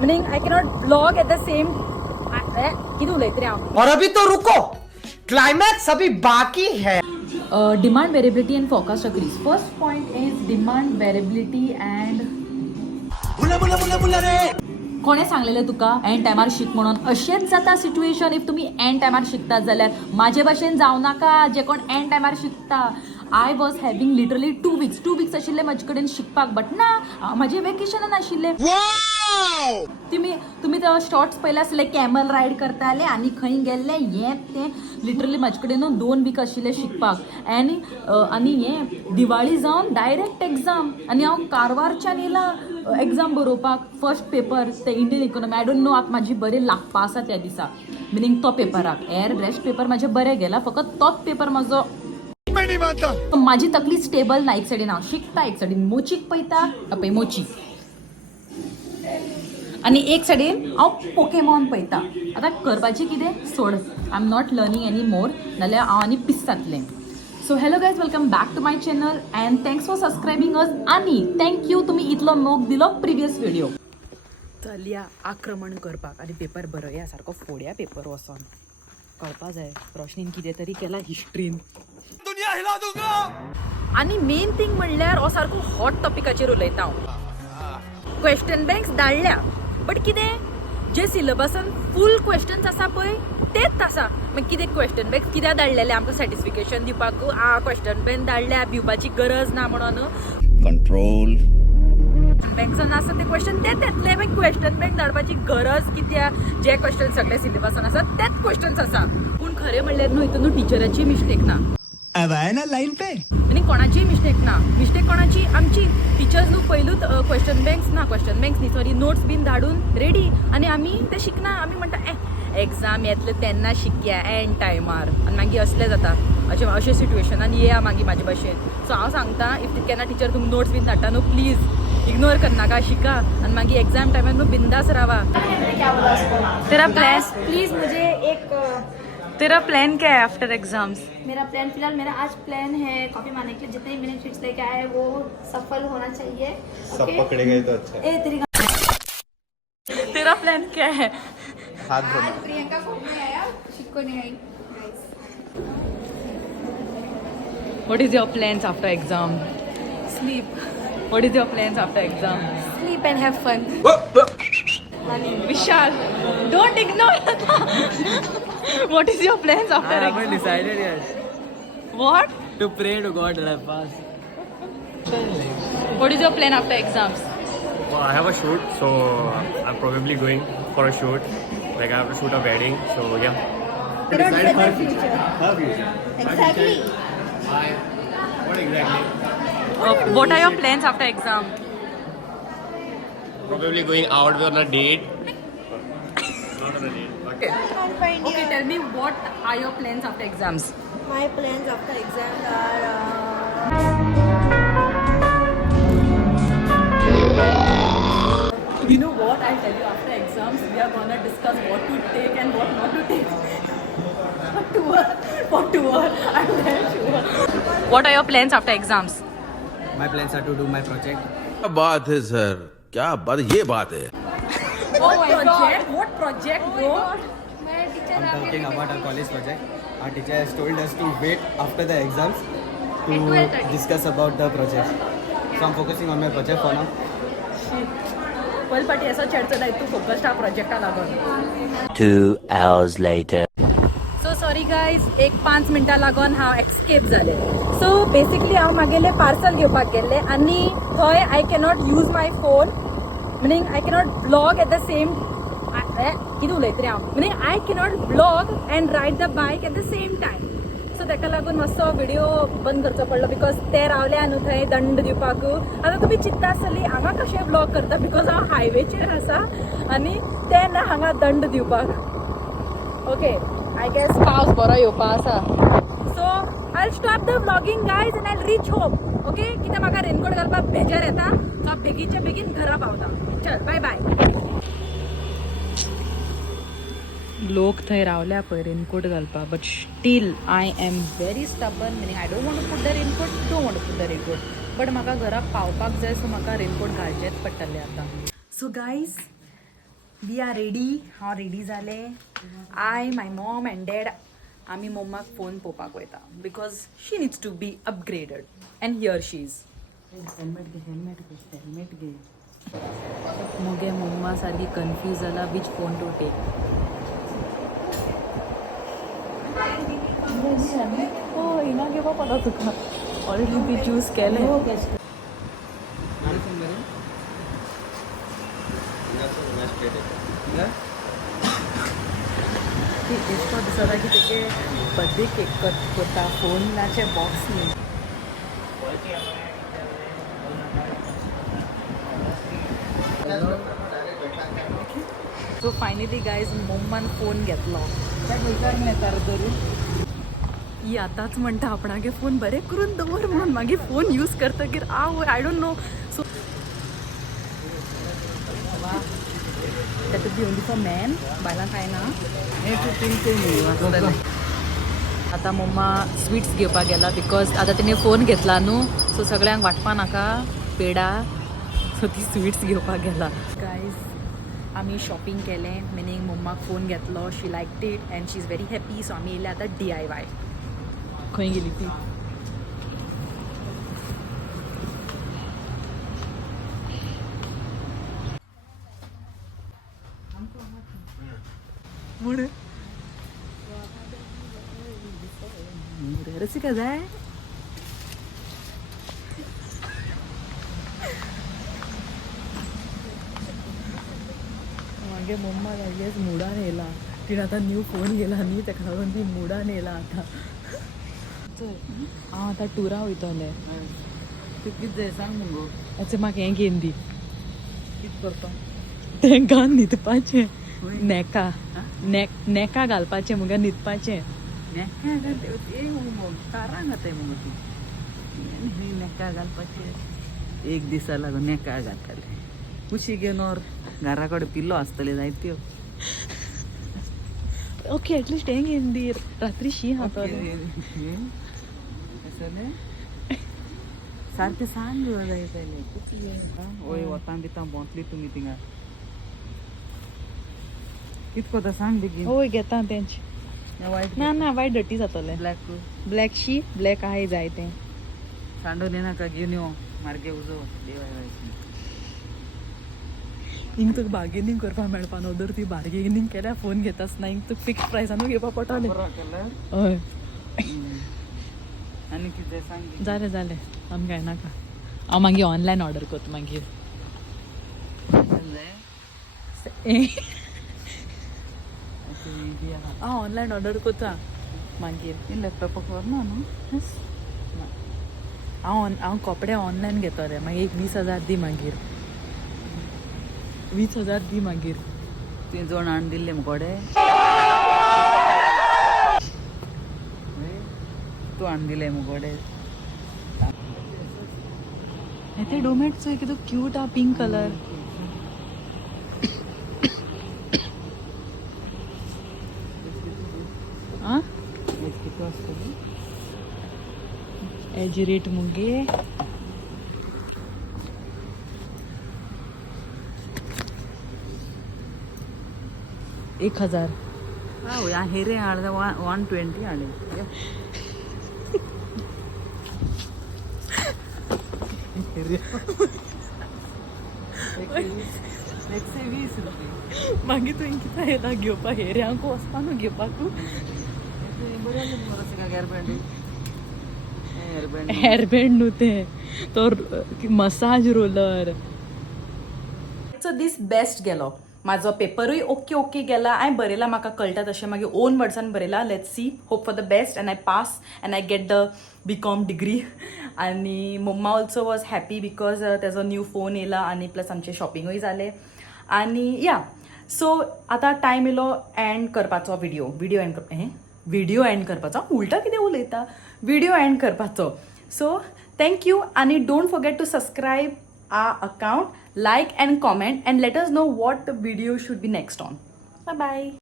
Meaning I cannot blog at the same किती उलयतले हांव. और अभी तो रुको, क्लाइमैक्स अभी बाकी है. Demand variability end forecast agrees. First point is demand variability end कोणे सांगलेलें तुका एंड टायमार शिक म्हणून. अशेंच जाता सिट्युएशन इफ तुमी एंड टायमार शिकतात जाल्यार. म्हाजे भशेन जावं नाका जे कोण एंड टायमार शिकता. I was having literally 2 weeks आशिल्ले म्हाजे कडेन शिकपाक. बट ना, म्हाजे वेकेशनान आशिल्ले. तुम्ही ते शॉर्ट्स पयले आसले कॅमल रायड करताले आनी खंय गेल्ले हें तें. लिटरली म्हाजे कडेन 2 वीक आशिल्ले शिकपाक. आनी हें दिवाळी जावन डायरेक्ट एग्जाम. आनी हांव कारवारच्यान येयलां एग्जाम बरोवपाक. फर्स्ट पेपर ते Indian economy. I don't no म्हाजी बरें लागपा आसा त्या दिसा. मिनींग तो पेपराक रेस्ट पेपर म्हाजे बरें गेला. फकत तोच पेपर म्हाजो माझी तकली स्टेबल ना. एक सायडीन हांव शिकता, एक सायडीन मोचीक पळयता पळय मोची, आनी एक सायडीन हांव पोकेमॉन पळयता. आतां करपाचें कितें सोड. I am not learning any more, नाल्यार हांव आनी पिस जातलें. So hello guys, welcome back to my channel and thanks for subscribing us. आनी थँक्यू तुमी इतलो मोग दिलो प्रिवियस व्हिडिओ. चलया आक्रमण करपाक आनी पेपर बरोया सारको फोड्या पेपर वचोन. कळपा जाय रोशनीन कितें तरी केला हिस्ट्रीन. आनी मेन थिंग म्हणल्यार हो सारको हॉट टॉपिकाचेर उलयता हांव. क्वेश्चन बँक्स धाडल्या, बट कितें जे सिलेबसान फूल क्वेश्चन्स आसा पळय तेच आसा. मागीर कितें क्वेश्चन बँक्स कित्याक धाडलेले आमकां सॅटिस्फिकेशन दिवपाक. क्वेश्चन बँक धाडल्या, भिवपाची गरज ना म्हणून. कंट्रोल बँक्सान आसा ते क्वेश्चन तेच येतले. मागीर क्वेश्चन बँक धाडपाची गरज कित्याक. जे क्वेश्चन सगळे सिलेबसान आसा तेच क्वेश्चन्स आसा. पूण खरें म्हणल्यार न्हू हितून टिचराची मिस्टेक ना. अब आए ना लाइन पे. आनी कोणाची मिस्टेक ना. मिस्टेक कोणाची आमची. टिचर्स न्हू पयलूच क्वेश्चन बँक्स न्ही सॉरी नोट्स बीन धाडून रेडी. आनी आमी ते शिकना. आमी म्हणटा एग्जाम येतले तेन्ना शिकया एंड टायमार. आनी मागीर असलें जाता. अशें सिट्युएशनान येया मागीर म्हाजे भशेन. सो हांव सांगता इफ केन्ना टिचर तुमकां नोट्स बीन धाडटा न्हू प्लीज इग्नोर करनाका, शिका. आनी मागीर एग्जाम टायमार न्हू बिंदास रावा. तेरा प्लॅन प्लीज मुझे एक तेरा प्लान क्या है आफ्टर एग्जाम्स? मेरा प्लान फिलहाल मेरा आज प्लान है कॉपी मारने के लिए. जितने भी मैंने ट्रिक्स लेके आए वो सफल होना चाहिए. सब पकड़े गए तो अच्छा. ए तेरी तेरा प्लान क्या है? हाथ धोना. आज प्रियंका फोन नहीं आया, शिक्को नहीं आई. What is your plans after exam? Sleep. What is your plans after exam? Sleep and have fun. Vishal, don't ignore. What is your plans after I exam? haven't decided yet. What? To pray to God that I pass. What is your plan after exams? Well, I have a shoot, so I'm probably going for a shoot. Like I have to shoot a wedding, so yeah. You don't set the future. Her future. Exactly. What exactly? What are your plans after exam? Probably going out on a date. Out on a date. Okay. Okay, tell me what are your plans after exams? My plans after exam are You know what? I'll tell you after exams we are gonna discuss what to take and what not to take. For tour. I'm very sure. What are your plans after exams? My plans are to do my project. क्या बात है sir, क्या बात, ये बात है. What project? What project, bro? my teacher I'm talking about our college project. Our teacher has told us to wait after the exams At to 12:30. discuss about the project. So I'm focusing on my project for now. पल पाटी असं चर्चा नाही तू focused हा प्रोजेक्टा लागून. 2 hours later. So sorry guys, एक 5 मिनटां लागून हांव एक्सकेप जालें. सो बेसिकली हांव म्हागेलें पार्सल घेवपाक गेल्लें आनी थंय I cannot use my phone. Meaning I cannot blog at the same कितें उलयतलें हांव. Meaning I cannot blog and ride the bike at the same time. So ताका लागून मातसो व्हिडिओ बंद करचो पडलो बिकॉज ते रावल्या न्हू थंय दंड दिवपाक. आतां तुमी चिंतता आसतलीं हांगा कशें ब्लॉग करता बिकॉज हांव हायवेचेर आसा आनी ते ना हांगा दंड दिवपाक. ओके, I guess पावस बरो येवपा आसा. So I'll stop the vlogging guys and I'll reach home. Okay? कित्याक म्हाका रेनकोट घालपाक बेजार येता. सो हांव बेगीच्या बेगीन घरा पावता. चल बाय बाय. लोक थंय रावल्या पळय रेनकोट घालपाक but still I am very stubborn. Meaning I don't want to put the raincoat, don't want to put the raincoat. But म्हाका घरा पावपाक जाय सो म्हाका रेनकोट घालचेंच पडटलें आतां. So guys we are ready. हांव रेडी जाले. I, my mom and dad आमी मम्माक फोन पळोवपाक वयता because she needs to be upgraded and here she is. Helmet घे. मुगे मम्मा सारकी कन्फ्यूज जाला वीच फोन टू टेक. हो हिना घेवपा पडटा तुका. ऑलरेडी ती चूज केलें. ती एशको दिसता की तेगे बर्थडे केक कट करता फोनाचे बॉक्सनी. सो फायनली गायज मम्मान फोन घेतलो. ही आतांच म्हणटा आपणागे फोन बरे करून दवर म्हणून मागीर फोन यूज करतकीर I don't know. So that is be only for man. बायलां काय ना. आतां मम्मा स्वीट्स घेवपाक गेला बिकॉज आतां तिणे फोन घेतला न्हू सो सगळ्यांक वाटपा नाका पेडा. सो ती स्वीट्स घेवपाक गेला. गायज आमी शॉपिंग केलें मिनींग मम्माक फोन घेतलो. She liked it and she is very happy. So आमी येयले आतां DIY. खंय गेली ती. म्हणून रसिका जाय. मागे मम्मा लागेच मुडान येयला. तिणें आतां न्यू फोन घेला न्ही तेका लागून ती मुडान येयला आतां. हांव आतां टुरा वयतलें. तूं कितें जाय सांग मुगो. अच्छा म्हाका हें घेवन दी. कितें करता. तेंकां न्हिदपाचें. नेका घालपाचें मुगे न्हिदपाचें. नेका कारां घाताय मुगो ती. नेका घालपाचें. एक दिसा लागून नेका घालताले. कुशी घेवन और घरा कडेन पिल्लो आसतले जायत्यो. ओके एटलिस्ट हें घेवन दी. रात्री शी खातलें. सारकें सांग जाय पयलें. ओय वतां बितां भोंवतली तुमी थिंगा. कितें कोता सांग बेगीन. होय घेता तेंच. ना वायट डटी जातलें. ब्लॅक शी ब्लॅक आहाय जाय तें. सांडून येनाका घेवन यो मार्गे उजो देवाय. हिंग तुका बार्गेनींग करपाक मेळपा न्हू. जर ती बार्गेनींग केल्यार फोन घेता आसतना हिंग तुका फिक्स प्रायसानूच घेवपा पडटलें. हय. आनी कितें सांग. जालें आमकां काय नाका. हांव मागीर ऑनलायन ऑर्डर करता मागीर. हांव ऑनलायन ऑर्डर करता मागीर. लॅपटॉपाक व्हरना न्हू. हांव कपडे ऑनलायन घेतलें मागीर एक 20,000 दी मागीर. 20,000 दी मागीर. तुवें जोड हाडून दिल्ले मुकोडे. तूं हाडून दिले मुकोडे. ते डोमेटचो कितें क्यूट हा पिंक कलर. आं किती आसतली. एजी रेट मुगे. 1,000. हेरे हाड 120 हाडे. मागीर तुवें कितें येता घेवपाक. हेरे हांव वचपा न्हू घेवपाक. हेअरबँड न्हू तें तो मसाज रोलर. सो दीस बेस्ट गेलो. म्हाजो पेपरूय ओके गेला. हांवें बरयला म्हाका कळटा तशें मागीर ओन वर्ड्सान बरयला. Let's see. Hope for the best and I pass and I get the BCom degree. आनी mamma also was happy because तेजो न्यू फोन येयला आनी प्लस आमचें शॉपिंगूय जालें. आनी या सो आतां टायम येयलो एंड करपाचो व्हिडिओ एंड करपाचो. उलटा कितें उलयता. व्हिडिओ एंड करपाचो. सो थँक्यू आनी don't forget to subscribe our account, like and comment and let us know what video should be next on. Bye bye.